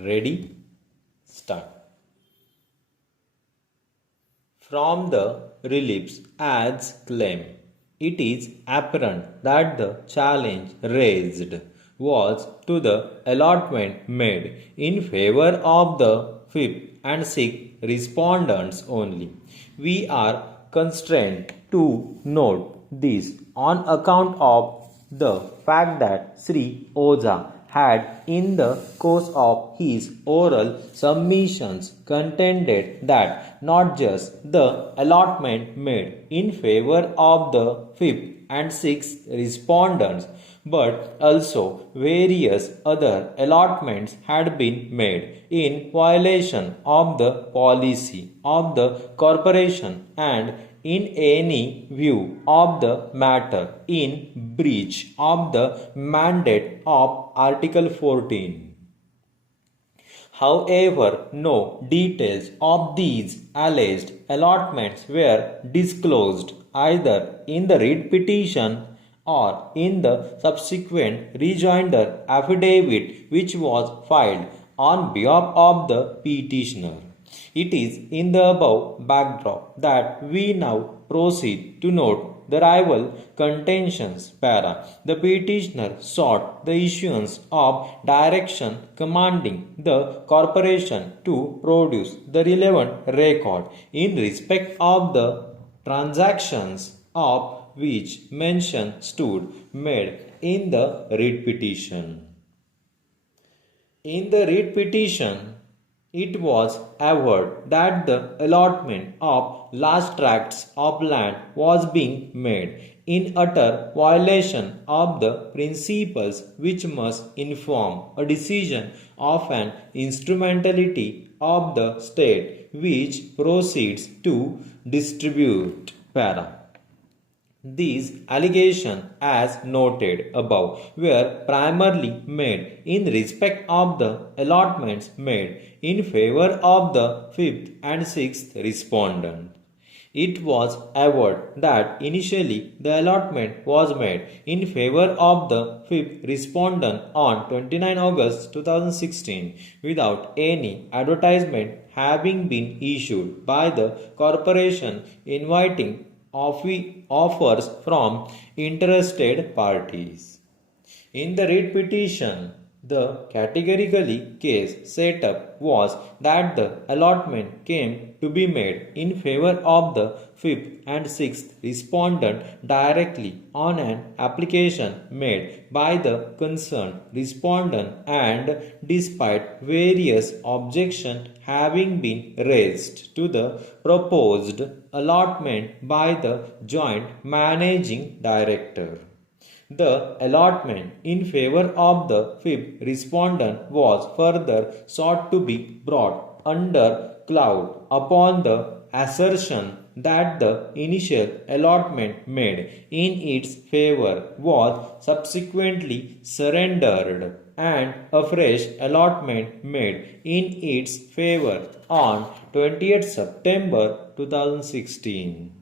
Ready? Start. From the reliefs as claim, it is apparent that the challenge raised was to the allotment made in favor of the fifth and sixth respondents only. We are constrained to note this on account of the fact that Sri Oza had, in the course of his oral submissions, contended that not just the allotment made in favor of the fifth and sixth respondents, but also various other allotments had been made in violation of the policy of the corporation and in any view of the matter in breach of the mandate of Article 14. However, no details of these alleged allotments were disclosed either in the writ petition or in the subsequent rejoinder affidavit which was filed on behalf of the petitioner. It is in the above backdrop that we now proceed to note the rival contentions. The petitioner sought the issuance of direction commanding the corporation to produce the relevant record in respect of the transactions of which mention stood made in the writ petition. In the writ petition, it was averred that the allotment of large tracts of land was being made in utter violation of the principles which must inform a decision of an instrumentality of the state which proceeds to distribute. These allegations, as noted above, were primarily made in respect of the allotments made in favor of the fifth and sixth respondent. It was averred that initially the allotment was made in favor of the fifth respondent on 29 August 2016 without any advertisement having been issued by the corporation inviting offers from interested parties. In the writ petition, the categorically case set up was that the allotment came to be made in favor of the fifth and sixth respondent directly on an application made by the concerned respondent and despite various objections having been raised to the proposed allotment by the joint managing director. The allotment in favor of the fifth respondent was further sought to be brought under cloud upon the assertion that the initial allotment made in its favor was subsequently surrendered and a fresh allotment made in its favor on 20th September 2016.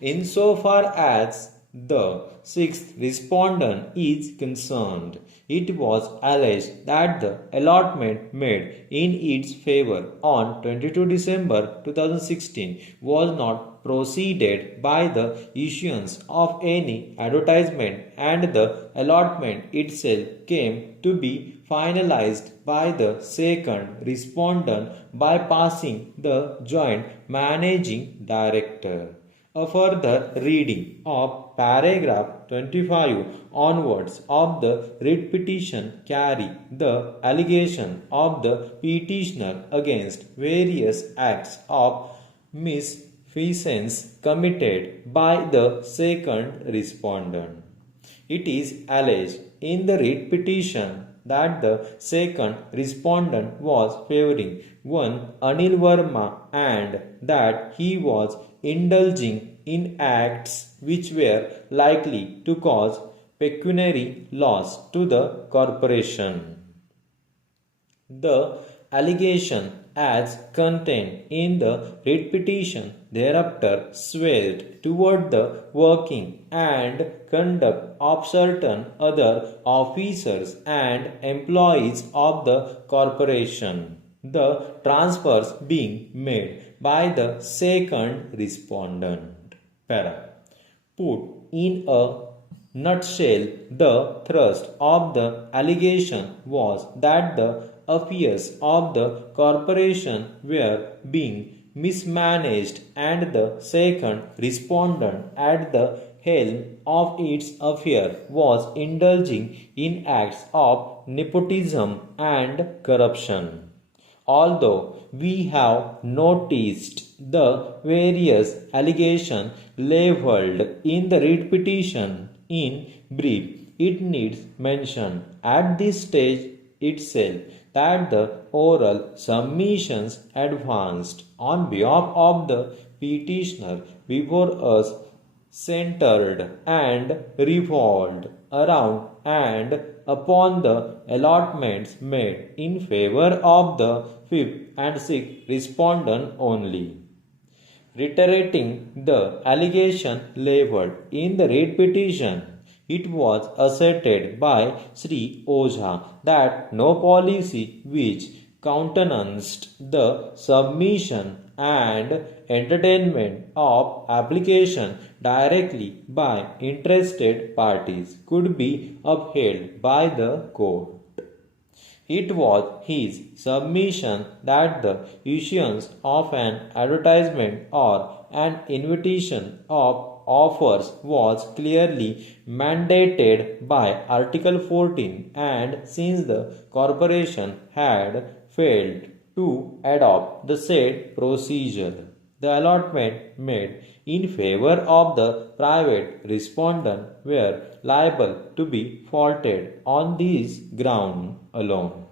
Insofar as the sixth respondent is concerned, it was alleged that the allotment made in its favor on 22 December 2016 was not preceded by the issuance of any advertisement and the allotment itself came to be finalized by the second respondent by passing the joint managing director. A further reading of paragraph 25 onwards of the writ petition carry the allegation of the petitioner against various acts of misfeasance committed by the second respondent. It is alleged in the writ petition that the second respondent was favoring one Anil Verma and that he was indulging in acts which were likely to cause pecuniary loss to the corporation. The allegation as contained in the writ petition thereafter swayed toward the working and conduct of certain other officers and employees of the corporation, the transfers being made by the second respondent. Para. Put in a nutshell, the thrust of the allegation was that the affairs of the corporation were being mismanaged and the second respondent at the helm of its affair was indulging in acts of nepotism and corruption. Although we have noticed the various allegations leveled in the writ petition in brief, it needs mention at this stage itself that the oral submissions advanced on behalf of the petitioner before us centered and revolved around and upon the allotments made in favor of the fifth and sixth respondent only. Reiterating the allegation leveled in the writ petition, it was asserted by Sri Ojha that no policy which countenanced the submission and entertainment of application directly by interested parties could be upheld by the court. It was his submission that the issuance of an advertisement or an invitation of offers was clearly mandated by Article 14, and since the corporation had failed to adopt the said procedure, the allotment made in favor of the private respondent were liable to be faulted on this ground alone.